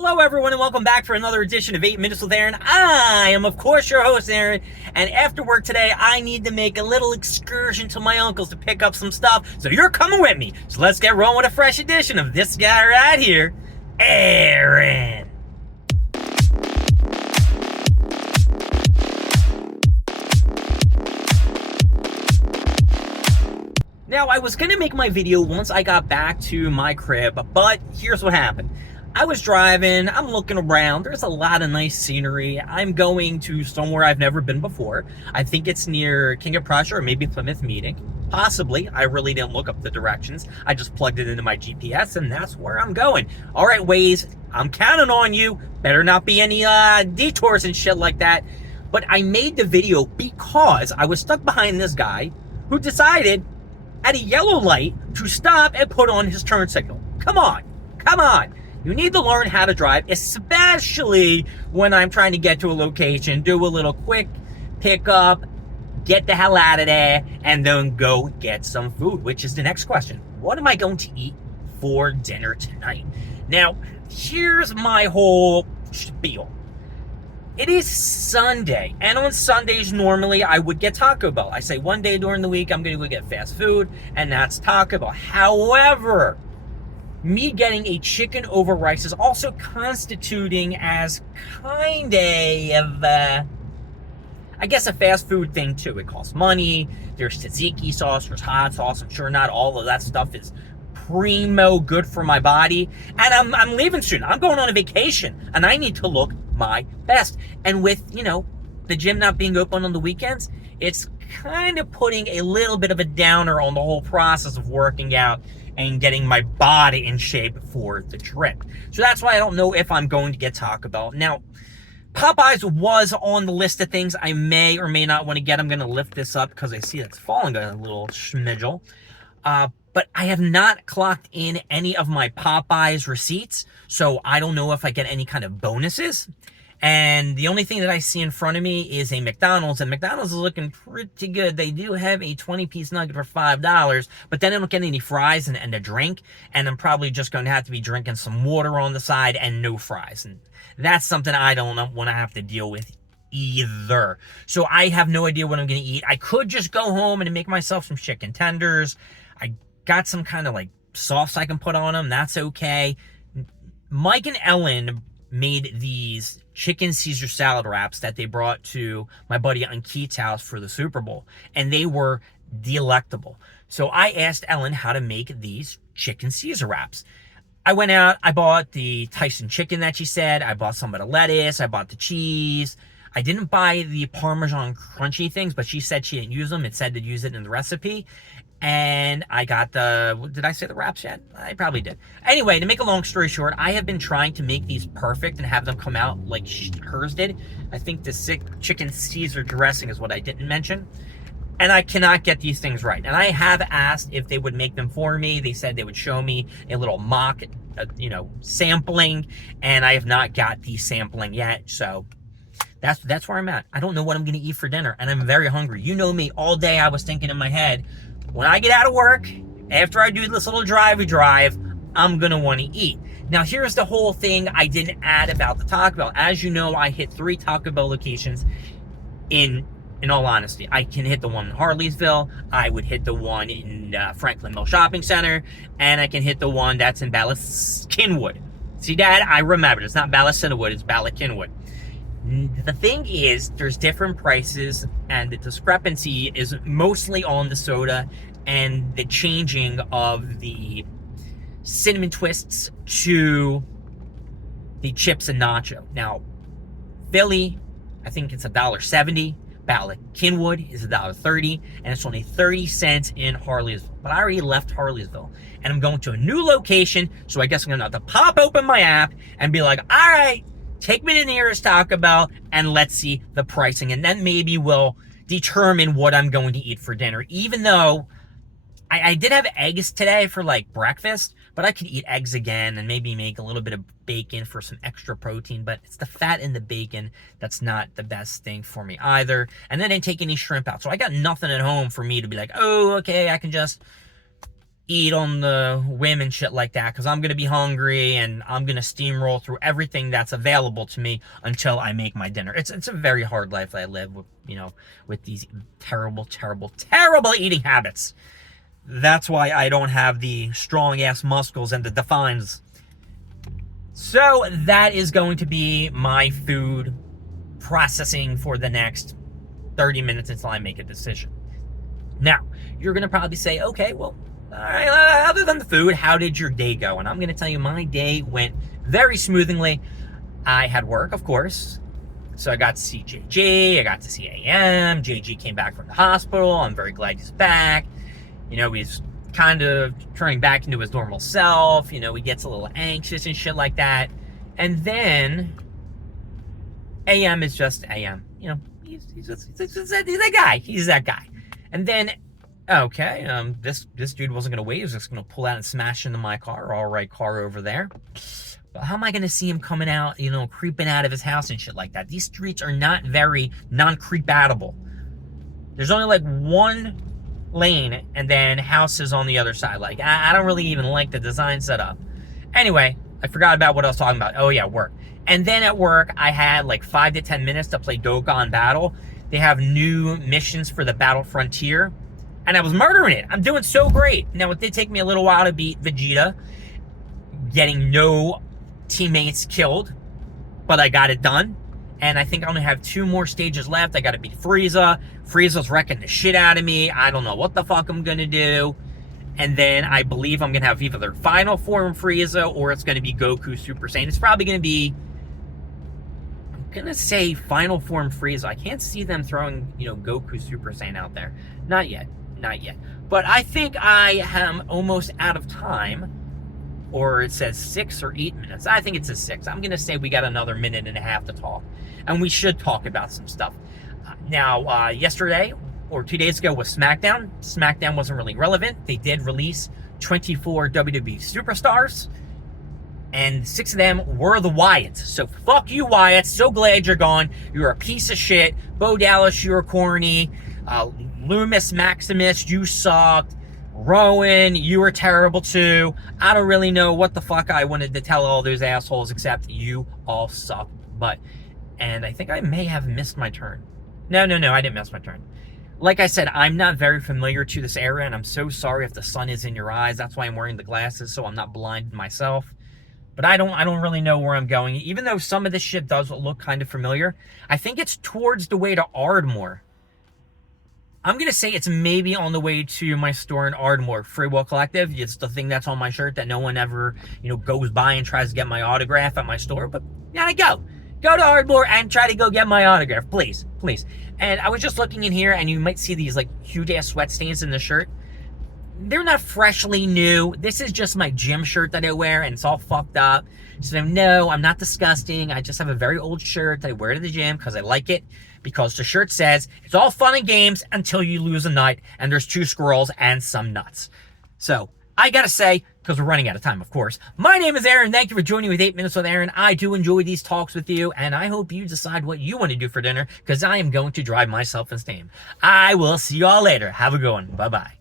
Hello, everyone, and welcome back for another edition of 8 Minutes with Aaron. I am, of course, your host, Aaron, and after work today, I need to make a little excursion to my uncle's to pick up some stuff, so you're coming with me. So let's get rolling with a fresh edition of this guy right here, Aaron. Now, I was going to make my video once I got back to my crib, but here's what happened. I was driving, I'm looking around, there's a lot of nice scenery. I'm going to somewhere I've never been before. I think it's near King of Prussia or maybe Plymouth Meeting. Possibly. I really didn't look up the directions. I just plugged it into my GPS and that's where I'm going. All right, Waze, I'm counting on you. Better not be any detours and shit like that. But I made the video because I was stuck behind this guy who decided at a yellow light to stop and put on his turn signal. Come on. You need to learn how to drive, especially when I'm trying to get to a location, do a little quick pickup, get the hell out of there, and then go get some food, which is the next question. What am I going to eat for dinner tonight? Now, here's my whole spiel. It is Sunday, and on Sundays, normally, I would get Taco Bell. I say one day during the week, I'm going to go get fast food, and that's Taco Bell. However, me getting a chicken over rice is also constituting as kind of, I guess, a fast food thing, too. It costs money. There's tzatziki sauce. There's hot sauce. I'm sure not all of that stuff is primo good for my body. And I'm leaving soon. I'm going on a vacation, and I need to look my best. And with, the gym not being open on the weekends, it's kind of putting a little bit of a downer on the whole process of working out and getting my body in shape for the trip. So that's why I don't know if I'm going to get Taco Bell. Now, Popeyes was on the list of things I may or may not want to get. I'm going to lift this up because I see it's falling a little schmidgel. But I have not clocked in any of my Popeyes receipts, so I don't know if I get any kind of bonuses. And the only thing that I see in front of me is a McDonald's, and McDonald's is looking pretty good. They do have a 20-piece nugget for $5, but then I don't get any fries and a drink, and I'm probably just going to have to be drinking some water on the side and no fries. And that's something I don't want to have to deal with either. So I have no idea what I'm going to eat. I could just go home and make myself some chicken tenders. I got some kind of sauce I can put on them. That's okay. Mike and Ellen made these chicken Caesar salad wraps that they brought to my buddy on Keith's house for the Super Bowl, and they were delectable. So I asked Ellen how to make these chicken Caesar wraps. I went out, I bought the Tyson chicken that she said, I bought some of the lettuce, I bought the cheese. I didn't buy the Parmesan crunchy things, but she said she didn't use them. It said to use it in the recipe. And I got did I say the wraps yet? I probably did. Anyway, to make a long story short, I have been trying to make these perfect and have them come out like hers did. I think the chicken Caesar dressing is what I didn't mention. And I cannot get these things right. And I have asked if they would make them for me. They said they would show me a little mock, sampling. And I have not got the sampling yet. So that's where I'm at. I don't know what I'm going to eat for dinner. And I'm very hungry. You know me, all day I was thinking in my head, when I get out of work, after I do this little drive, I'm going to want to eat. Now, here's the whole thing I didn't add about the Taco Bell. As you know, I hit 3 Taco Bell locations in all honesty. I can hit the one in Harleysville. I would hit the one in Franklin Mill Shopping Center. And I can hit the one that's in Ballast-Kinwood. See, Dad? I remembered. It's not Ballast-Kinwood. It's Ballast-Kinwood. The thing is, there's different prices, and the discrepancy is mostly on the soda and the changing of the cinnamon twists to the chips and nacho. Now, Philly, I think it's $1.70. Ballast-Kinwood is $1.30, and it's only 30 cents in Harleysville. But I already left Harleysville, and I'm going to a new location, so I guess I'm going to have to pop open my app and be like, all right, take me to the nearest Taco Bell, and let's see the pricing. And then maybe we'll determine what I'm going to eat for dinner. Even though I did have eggs today for breakfast, but I could eat eggs again and maybe make a little bit of bacon for some extra protein. But it's the fat in the bacon that's not the best thing for me either. And then I didn't take any shrimp out. So I got nothing at home for me to be like, oh, okay, I can just eat on the whim and shit like that, because I'm going to be hungry and I'm going to steamroll through everything that's available to me until I make my dinner. It's a very hard life that I live with, with these terrible, terrible, terrible eating habits. That's why I don't have the strong-ass muscles and the defines. So that is going to be my food processing for the next 30 minutes until I make a decision. Now, you're going to probably say, okay, well, all right, other than the food, how did your day go? And I'm going to tell you my day went very smoothly. I had work, of course. So I got to see JG, I got to see AM. JG came back from the hospital. I'm very glad he's back. He's kind of turning back into his normal self. He gets a little anxious and shit like that. And then AM is just AM. He's that guy. He's that guy. And then, okay, this dude wasn't going to wait. He was just going to pull out and smash into my car. All right, car over there. But how am I going to see him coming out, creeping out of his house and shit like that? These streets are not very non-creep-outable. There's only like one lane and then houses on the other side. Like, I don't really even like the design setup. Anyway, I forgot about what I was talking about. Oh yeah, work. And then at work, I had like 5 to 10 minutes to play Dokkan Battle. They have new missions for the Battle Frontier, and I was murdering it. I'm doing so great. Now, it did take me a little while to beat Vegeta, getting no teammates killed, but I got it done. And I think I only have 2 more stages left. I got to beat Frieza. Frieza's wrecking the shit out of me. I don't know what the fuck I'm going to do. And then I believe I'm going to have either their final form Frieza or it's going to be Goku Super Saiyan. It's probably going to be, I'm going to say final form Frieza. I can't see them throwing, Goku Super Saiyan out there. Not yet. Not yet. But I think I am almost out of time. Or it says 6 or 8 minutes. I think it says 6. I'm going to say we got another minute and a half to talk. And we should talk about some stuff. Now, yesterday, or 2 days ago, was SmackDown. SmackDown wasn't really relevant. They did release 24 WWE superstars. And 6 of them were the Wyatts. So fuck you, Wyatt. So glad you're gone. You're a piece of shit. Bo Dallas, you're corny. Loomis Maximus, you sucked. Rowan, you were terrible too. I don't really know what the fuck I wanted to tell all those assholes except you all suck. And I think I may have missed my turn. No, I didn't miss my turn. Like I said, I'm not very familiar to this area, and I'm so sorry if the sun is in your eyes. That's why I'm wearing the glasses, so I'm not blind myself. But I don't really know where I'm going. Even though some of this shit does look kind of familiar, I think it's towards the way to Ardmore. I'm going to say it's maybe on the way to my store in Ardmore, Free Will Collective. It's the thing that's on my shirt that no one ever, goes by and tries to get my autograph at my store. But gotta go. Go to Ardmore and try to go get my autograph, please. Please. And I was just looking in here, and you might see these, like, huge-ass sweat stains in the shirt. They're not freshly new. This is just my gym shirt that I wear, and it's all fucked up. So no, I'm not disgusting. I just have a very old shirt that I wear to the gym because I like it. Because the shirt says, it's all fun and games until you lose a nut, and there's 2 squirrels and some nuts. So, I gotta say, because we're running out of time, of course, my name is Aaron. Thank you for joining me with 8 Minutes with Aaron. I do enjoy these talks with you, and I hope you decide what you want to do for dinner, because I am going to drive myself insane. I will see you all later. Have a good one. Bye-bye.